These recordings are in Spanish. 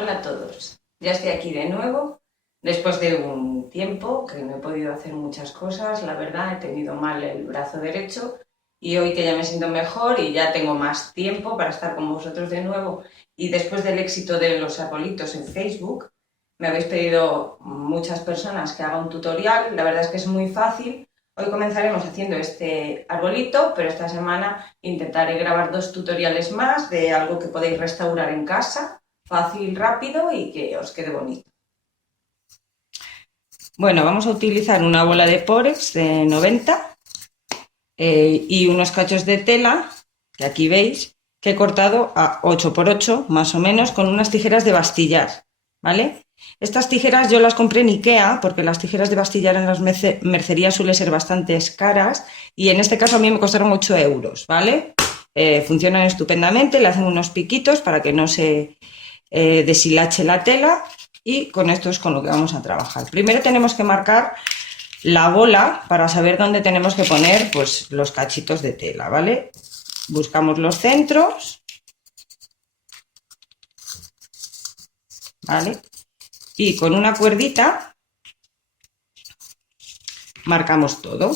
Hola a todos. Ya estoy aquí de nuevo, después de un tiempo que no he podido hacer muchas cosas. La verdad, he tenido mal el brazo derecho y hoy que ya me siento mejor y ya tengo más tiempo para estar con vosotros de nuevo y después del éxito de los arbolitos en Facebook, me habéis pedido muchas personas que haga un tutorial. La verdad es que es muy fácil. Hoy comenzaremos haciendo este arbolito, pero esta semana intentaré grabar 2 tutoriales más de algo que podéis restaurar en casa, fácil, rápido y que os quede bonito. Bueno, vamos a utilizar una bola de Porex de 90 y unos cachos de tela, que aquí veis, que he cortado a 8 por 8 más o menos con unas tijeras de bastillar, ¿vale? Estas tijeras yo las compré en Ikea porque las tijeras de bastillar en las mercerías suelen ser bastante caras y en este caso a mí me costaron 8 euros, ¿vale? Funcionan estupendamente, le hacen unos piquitos para que no se deshilache la tela y con esto es con lo que vamos a trabajar. Primero tenemos que marcar la bola para saber dónde tenemos que poner pues, los cachitos de tela, ¿vale? Buscamos los centros, ¿vale? Y con una cuerdita marcamos todo.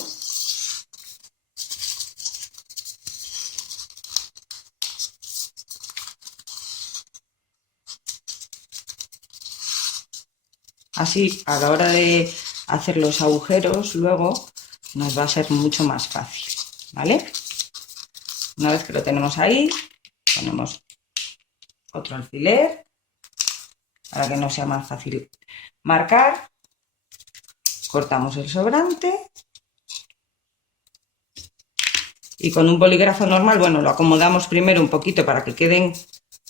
Así, a la hora de hacer los agujeros, luego nos va a ser mucho más fácil, ¿vale? Una vez que lo tenemos ahí, ponemos otro alfiler para que no sea más fácil marcar. Cortamos el sobrante y con un bolígrafo normal, bueno, lo acomodamos primero un poquito para que queden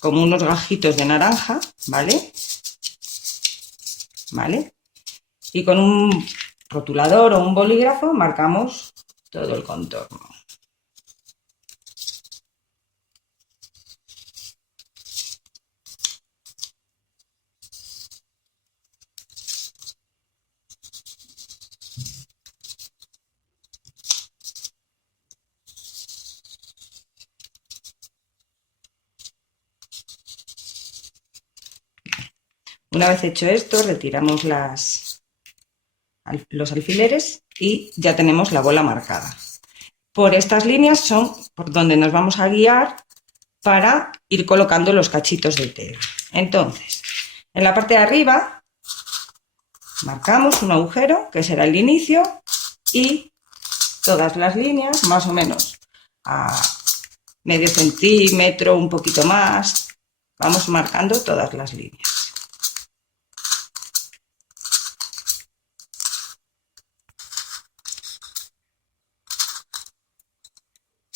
como unos gajitos de naranja, ¿vale? ¿Vale? Y con un rotulador o un bolígrafo marcamos todo el contorno. Una vez hecho esto, retiramos los alfileres y ya tenemos la bola marcada. Por estas líneas son por donde nos vamos a guiar para ir colocando los cachitos de tela. Entonces, en la parte de arriba marcamos un agujero que será el inicio y todas las líneas, más o menos a medio centímetro, un poquito más, vamos marcando todas las líneas.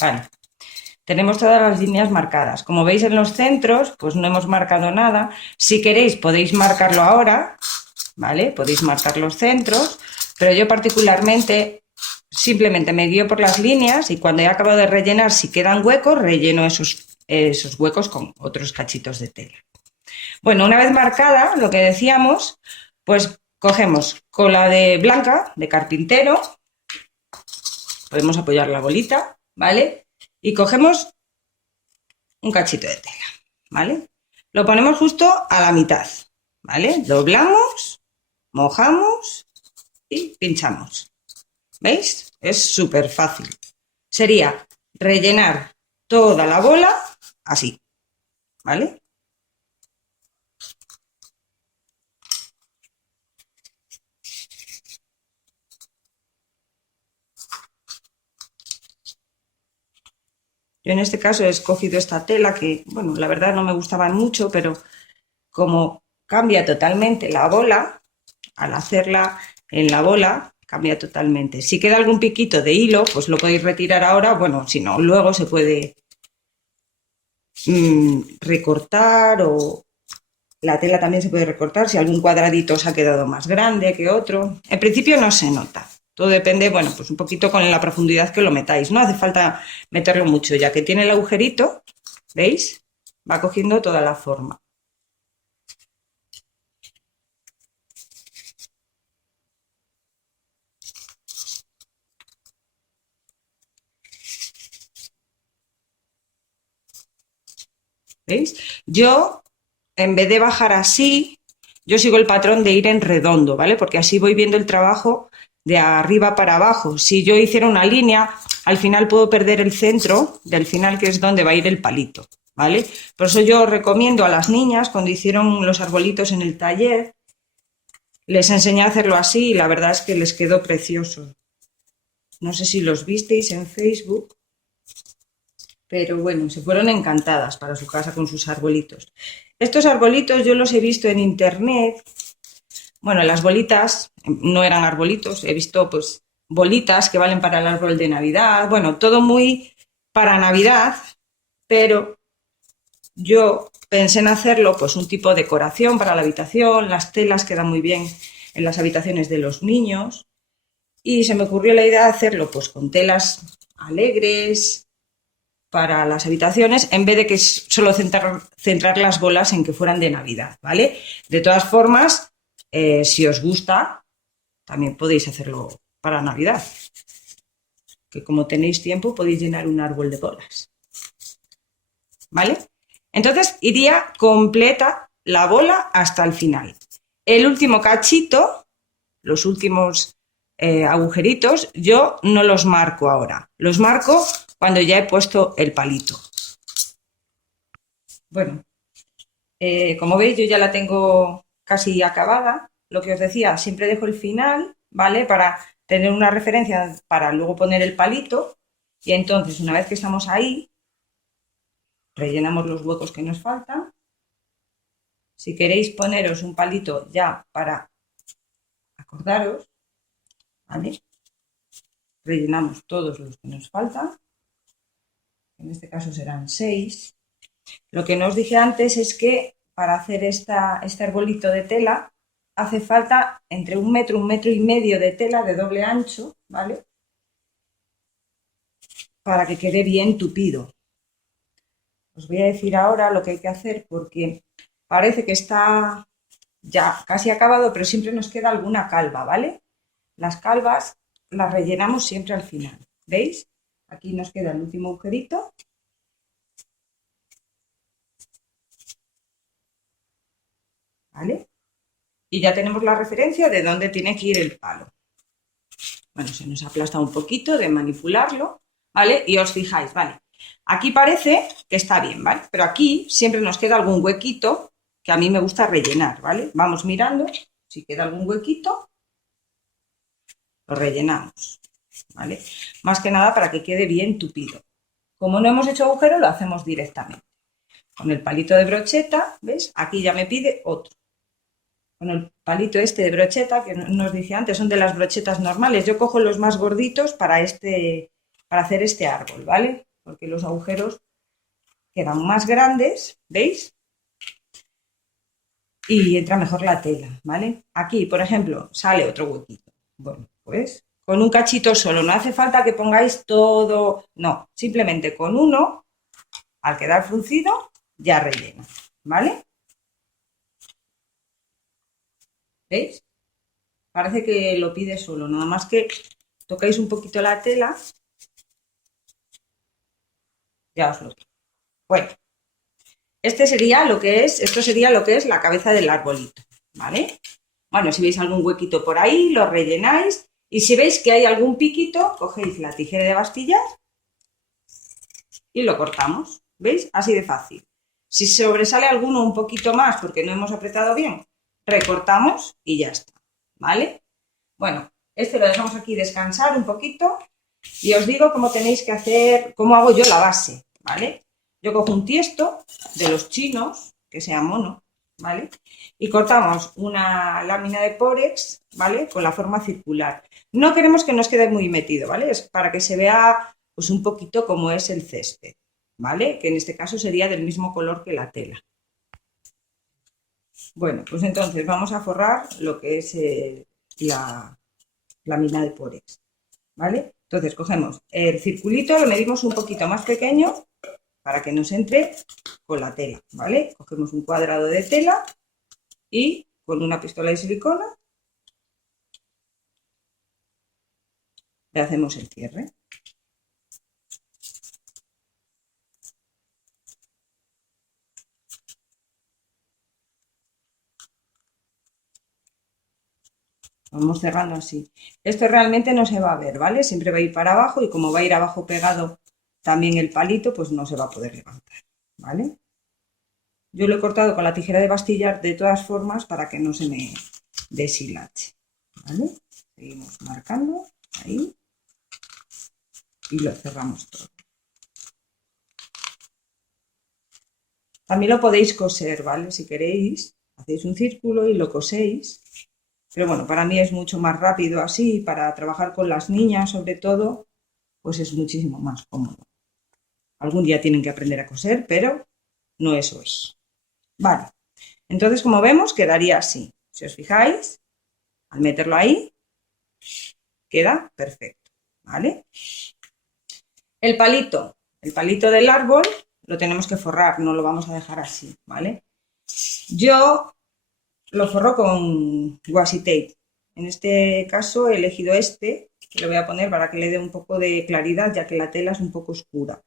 Vale, tenemos todas las líneas marcadas. Como veis en los centros, pues no hemos marcado nada. Si queréis podéis marcarlo ahora, ¿vale? Podéis marcar los centros, pero yo particularmente simplemente me guío por las líneas y cuando he acabado de rellenar, si quedan huecos, relleno esos huecos con otros cachitos de tela. Bueno, una vez marcada, lo que decíamos, pues cogemos cola de blanca, de carpintero, podemos apoyar la bolita, ¿vale? Y cogemos un cachito de tela, ¿vale? Lo ponemos justo a la mitad, ¿vale? Doblamos, mojamos y pinchamos. ¿Veis? Es súper fácil. Sería rellenar toda la bola así, ¿vale? Yo en este caso he escogido esta tela que, bueno, la verdad no me gustaban mucho, pero como cambia totalmente la bola, al hacerla en la bola, cambia totalmente. Si queda algún piquito de hilo, pues lo podéis retirar ahora, bueno, si no, luego se puede recortar o la tela también se puede recortar si algún cuadradito os ha quedado más grande que otro. En principio no se nota. Todo depende, bueno, pues un poquito con la profundidad que lo metáis. No hace falta meterlo mucho, ya que tiene el agujerito, ¿veis? Va cogiendo toda la forma. ¿Veis? Yo en vez de bajar así, yo sigo el patrón de ir en redondo, ¿vale? Porque así voy viendo el trabajo de arriba para abajo. Si yo hiciera una línea, al final puedo perder el centro del final, que es donde va a ir el palito, ¿vale? Por eso yo recomiendo a las niñas, cuando hicieron los arbolitos en el taller, les enseñé a hacerlo así y la verdad es que les quedó precioso. No sé si los visteis en Facebook, pero bueno, se fueron encantadas para su casa con sus arbolitos. Estos arbolitos yo los he visto en internet. Bueno, las bolitas no eran arbolitos, he visto pues bolitas que valen para el árbol de Navidad, bueno, todo muy para Navidad, pero yo pensé en hacerlo pues un tipo de decoración para la habitación, las telas quedan muy bien en las habitaciones de los niños y se me ocurrió la idea de hacerlo pues con telas alegres para las habitaciones en vez de que solo centrar las bolas en que fueran de Navidad, ¿vale? De todas formas, si os gusta, también podéis hacerlo para Navidad, que como tenéis tiempo podéis llenar un árbol de bolas, ¿vale? Entonces iría completa la bola hasta el final. El último cachito, los últimos agujeritos, yo no los marco ahora, los marco cuando ya he puesto el palito. Bueno, como veis yo ya la tengo casi acabada. Lo que os decía, siempre dejo el final, ¿vale? Para tener una referencia para luego poner el palito. Y entonces, una vez que estamos ahí, rellenamos los huecos que nos faltan. Si queréis poneros un palito ya para acordaros, ¿vale? Rellenamos todos los que nos faltan. En este caso serán 6. Lo que no os dije antes es que para hacer este arbolito de tela hace falta entre 1 metro y medio de tela de doble ancho, ¿vale? Para que quede bien tupido. Os voy a decir ahora lo que hay que hacer porque parece que está ya casi acabado, pero siempre nos queda alguna calva, ¿vale? Las calvas las rellenamos siempre al final, ¿veis? Aquí nos queda el último agujerito. ¿Vale? Y ya tenemos la referencia de dónde tiene que ir el palo. Bueno, se nos aplasta un poquito de manipularlo, ¿vale? Y os fijáis, ¿vale? Aquí parece que está bien, ¿vale? Pero aquí siempre nos queda algún huequito que a mí me gusta rellenar, ¿vale? Vamos mirando, si queda algún huequito, lo rellenamos, ¿vale? Más que nada para que quede bien tupido. Como no hemos hecho agujero, lo hacemos directamente. Con el palito de brocheta, ¿ves? Aquí ya me pide otro. Con el palito este de brocheta, que nos dije antes, son de las brochetas normales. Yo cojo los más gorditos para hacer este árbol, ¿vale? Porque los agujeros quedan más grandes, ¿veis? Y entra mejor la tela, ¿vale? Aquí, por ejemplo, sale otro huequito. Bueno, pues con un cachito solo, no hace falta que pongáis todo, no, simplemente con uno, al quedar fruncido, ya rellena, ¿vale? ¿Veis? Parece que lo pide solo, nada más que tocáis un poquito la tela, ya os lo digo. Bueno, esto sería lo que es la cabeza del arbolito, ¿vale? Bueno, si veis algún huequito por ahí, lo rellenáis y si veis que hay algún piquito, cogéis la tijera de bastillar y lo cortamos, ¿veis? Así de fácil. Si sobresale alguno un poquito más porque no hemos apretado bien, recortamos y ya está, ¿vale? Bueno, este lo dejamos aquí descansar un poquito y os digo cómo tenéis que hacer, cómo hago yo la base, ¿vale? Yo cojo un tiesto de los chinos, que sea mono, ¿vale? Y cortamos una lámina de pórex, ¿vale? Con la forma circular. No queremos que nos quede muy metido, ¿vale? Es para que se vea pues un poquito cómo es el césped, ¿vale? Que en este caso sería del mismo color que la tela. Bueno, pues entonces vamos a forrar lo que es la lámina de pórex, ¿vale? Entonces cogemos el circulito, lo medimos un poquito más pequeño para que nos entre con la tela, ¿vale? Cogemos un cuadrado de tela y con una pistola de silicona le hacemos el cierre. Vamos cerrando así. Esto realmente no se va a ver, ¿vale? Siempre va a ir para abajo y como va a ir abajo pegado también el palito, pues no se va a poder levantar, ¿vale? Yo lo he cortado con la tijera de bastillar de todas formas para que no se me deshilache, ¿vale? Seguimos marcando ahí y lo cerramos todo. También lo podéis coser, ¿vale? Si queréis, hacéis un círculo y lo coséis. Pero bueno, para mí es mucho más rápido así, para trabajar con las niñas sobre todo, pues es muchísimo más cómodo. Algún día tienen que aprender a coser, pero no es hoy. Vale, entonces como vemos quedaría así. Si os fijáis, al meterlo ahí, queda perfecto, ¿vale? El palito del árbol lo tenemos que forrar, no lo vamos a dejar así, ¿vale? Yo lo forro con washi tape. En este caso he elegido este, que lo voy a poner para que le dé un poco de claridad, ya que la tela es un poco oscura,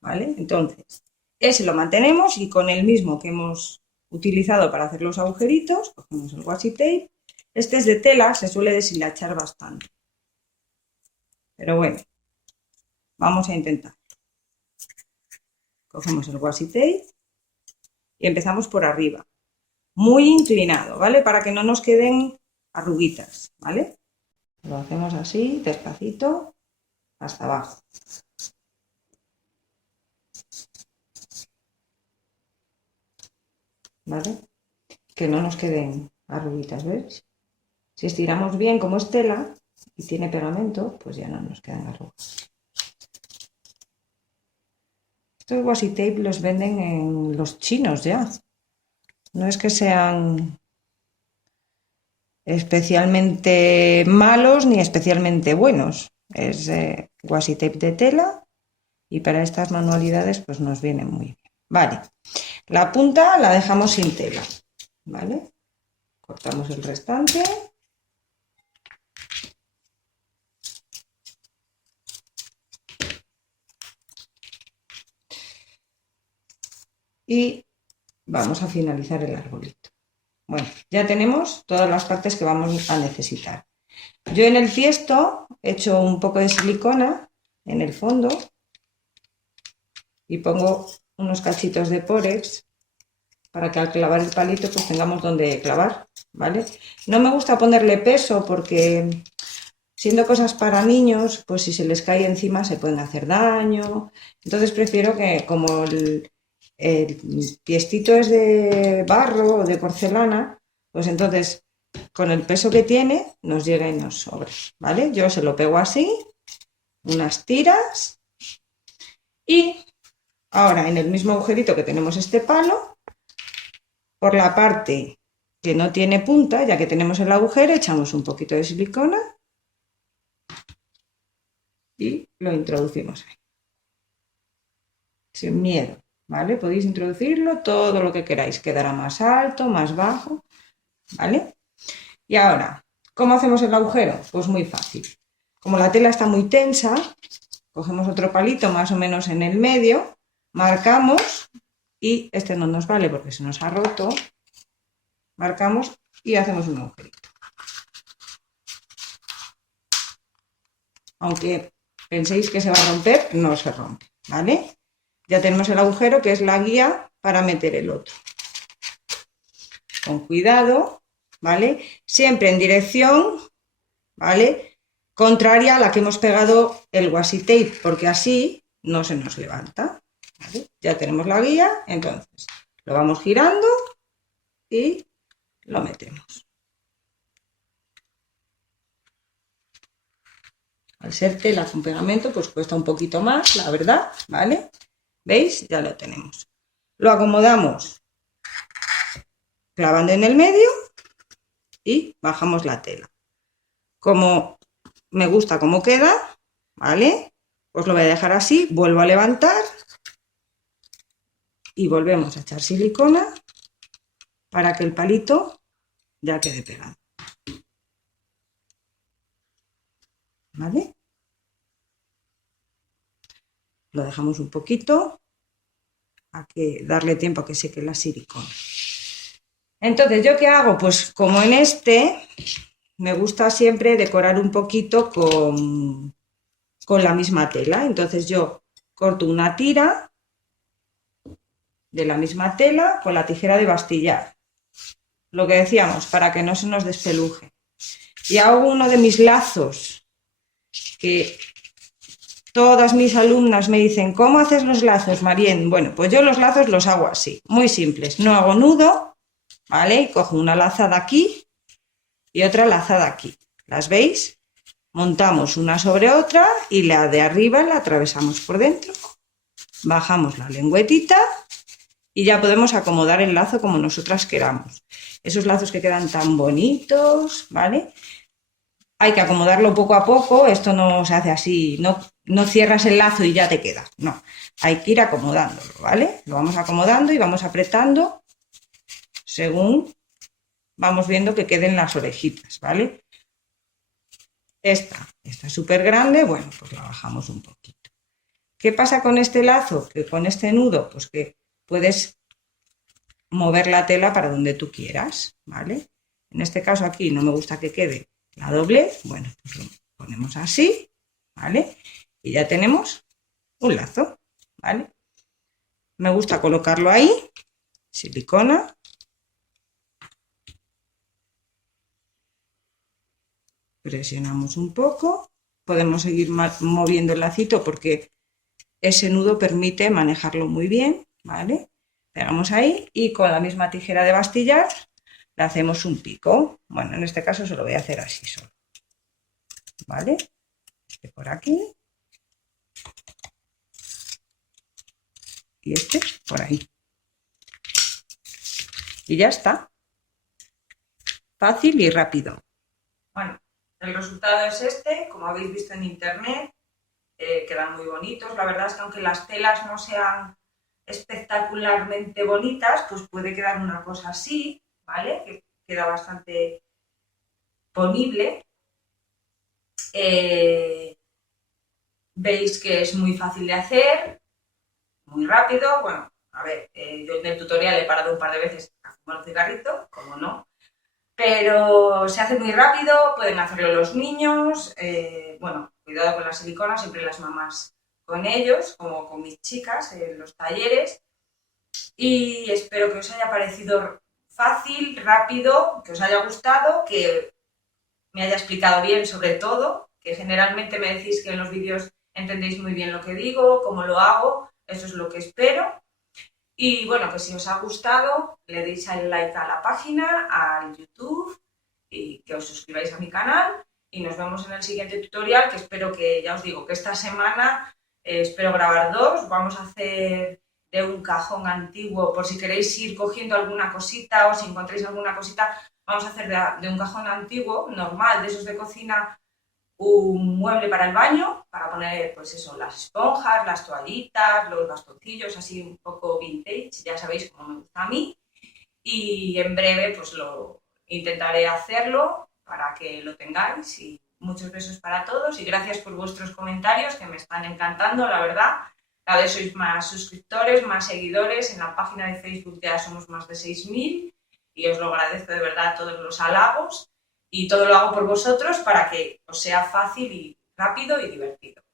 ¿vale? Entonces, ese lo mantenemos y con el mismo que hemos utilizado para hacer los agujeritos, cogemos el washi tape. Este es de tela, se suele deshilachar bastante. Pero bueno, vamos a intentar. Cogemos el washi tape y empezamos por arriba. Muy inclinado, ¿vale? Para que no nos queden arruguitas, ¿vale? Lo hacemos así, despacito, hasta abajo. ¿Vale? Que no nos queden arruguitas, ¿ves? Si estiramos bien como es tela y tiene pegamento, pues ya no nos quedan arrugas. Estos washi tape los venden en los chinos ya. No es que sean especialmente malos ni especialmente buenos. Es washi tape de tela y para estas manualidades pues nos viene muy bien. Vale, la punta la dejamos sin tela, ¿vale? Cortamos el restante. Y vamos a finalizar el arbolito. Bueno, ya tenemos todas las partes que vamos a necesitar. Yo en el tiesto he hecho un poco de silicona en el fondo y pongo unos cachitos de pórex para que al clavar el palito pues tengamos donde clavar, ¿vale? No me gusta ponerle peso porque siendo cosas para niños, pues si se les cae encima se pueden hacer daño. Entonces prefiero que como el piestito es de barro o de porcelana, pues entonces con el peso que tiene nos llega y nos sobra, ¿vale? Yo se lo pego así, unas tiras y ahora en el mismo agujerito que tenemos este palo, por la parte que no tiene punta, ya que tenemos el agujero, echamos un poquito de silicona y lo introducimos ahí, sin miedo, ¿vale? Podéis introducirlo todo lo que queráis, quedará más alto, más bajo, ¿vale? Y ahora, ¿cómo hacemos el agujero? Pues muy fácil. Como la tela está muy tensa, cogemos otro palito más o menos en el medio, marcamos y este no nos vale porque se nos ha roto, marcamos y hacemos un agujerito. Aunque penséis que se va a romper, no se rompe, ¿vale? Ya tenemos el agujero que es la guía para meter el otro. Con cuidado, ¿vale? Siempre en dirección, ¿vale? Contraria a la que hemos pegado el washi tape, porque así no se nos levanta, ¿vale? Ya tenemos la guía, entonces lo vamos girando y lo metemos. Al ser tela con pegamento, pues cuesta un poquito más, la verdad, ¿vale? ¿Veis? Ya lo tenemos. Lo acomodamos clavando en el medio y bajamos la tela. Como me gusta cómo queda, ¿vale? Pues lo voy a dejar así, vuelvo a levantar y volvemos a echar silicona para que el palito ya quede pegado, ¿vale? Lo dejamos un poquito, a que darle tiempo a que seque la silicona. Entonces, ¿yo qué hago? Pues como en este, me gusta siempre decorar un poquito con la misma tela. Entonces yo corto una tira de la misma tela con la tijera de bastillar. Lo que decíamos, para que no se nos despeluje. Y hago uno de mis lazos, que todas mis alumnas me dicen, ¿cómo haces los lazos, Marien? Bueno, pues yo los lazos los hago así, muy simples. No hago nudo, ¿vale? Y cojo una lazada aquí y otra lazada aquí. ¿Las veis? Montamos una sobre otra y la de arriba la atravesamos por dentro. Bajamos la lengüetita y ya podemos acomodar el lazo como nosotras queramos. Esos lazos que quedan tan bonitos, ¿vale? Hay que acomodarlo poco a poco, esto no se hace así, no cierras el lazo y ya te queda, no. Hay que ir acomodándolo, ¿vale? Lo vamos acomodando y vamos apretando según vamos viendo que queden las orejitas, ¿vale? Esta es súper grande, bueno, pues la bajamos un poquito. ¿Qué pasa con este lazo? Que con este nudo, pues que puedes mover la tela para donde tú quieras, ¿vale? En este caso aquí no me gusta que quede la doblez, bueno, pues lo ponemos así, ¿vale? Y ya tenemos un lazo, ¿vale? Me gusta colocarlo ahí, silicona. Presionamos un poco, podemos seguir moviendo el lacito porque ese nudo permite manejarlo muy bien, ¿vale? Pegamos ahí y con la misma tijera de bastillar le hacemos un pico. Bueno, en este caso se lo voy a hacer así solo, ¿vale? Este por aquí y este por ahí. Y ya está. Fácil y rápido. Bueno, el resultado es este, como habéis visto en internet, quedan muy bonitos. La verdad es que aunque las telas no sean espectacularmente bonitas, pues puede quedar una cosa así, ¿vale? Que queda bastante ponible. Veis que es muy fácil de hacer, muy rápido. Bueno, a ver, yo en el tutorial he parado un par de veces a fumar un cigarrito, como no, pero se hace muy rápido, pueden hacerlo los niños, bueno, cuidado con la silicona, siempre las mamás con ellos, como con mis chicas en los talleres, y espero que os haya parecido fácil, rápido, que os haya gustado, que me haya explicado bien sobre todo, que generalmente me decís que en los vídeos entendéis muy bien lo que digo, cómo lo hago, eso es lo que espero. Y bueno, que si os ha gustado, le deis al like a la página, al YouTube y que os suscribáis a mi canal. Y nos vemos en el siguiente tutorial, que espero que, ya os digo, que esta semana espero grabar dos. Vamos a hacer de un cajón antiguo, por si queréis ir cogiendo alguna cosita o si encontráis alguna cosita, vamos a hacer de un cajón antiguo, normal, de esos de cocina, un mueble para el baño, para poner, pues eso, las esponjas, las toallitas, los bastoncillos, así un poco vintage, ya sabéis cómo me gusta a mí. Y en breve, pues lo intentaré hacerlo para que lo tengáis. Y muchos besos para todos y gracias por vuestros comentarios, que me están encantando, la verdad. Cada vez sois más suscriptores, más seguidores. En la página de Facebook ya somos más de 6.000 y os lo agradezco de verdad todos los halagos. Y todo lo hago por vosotros para que os sea fácil y rápido y divertido.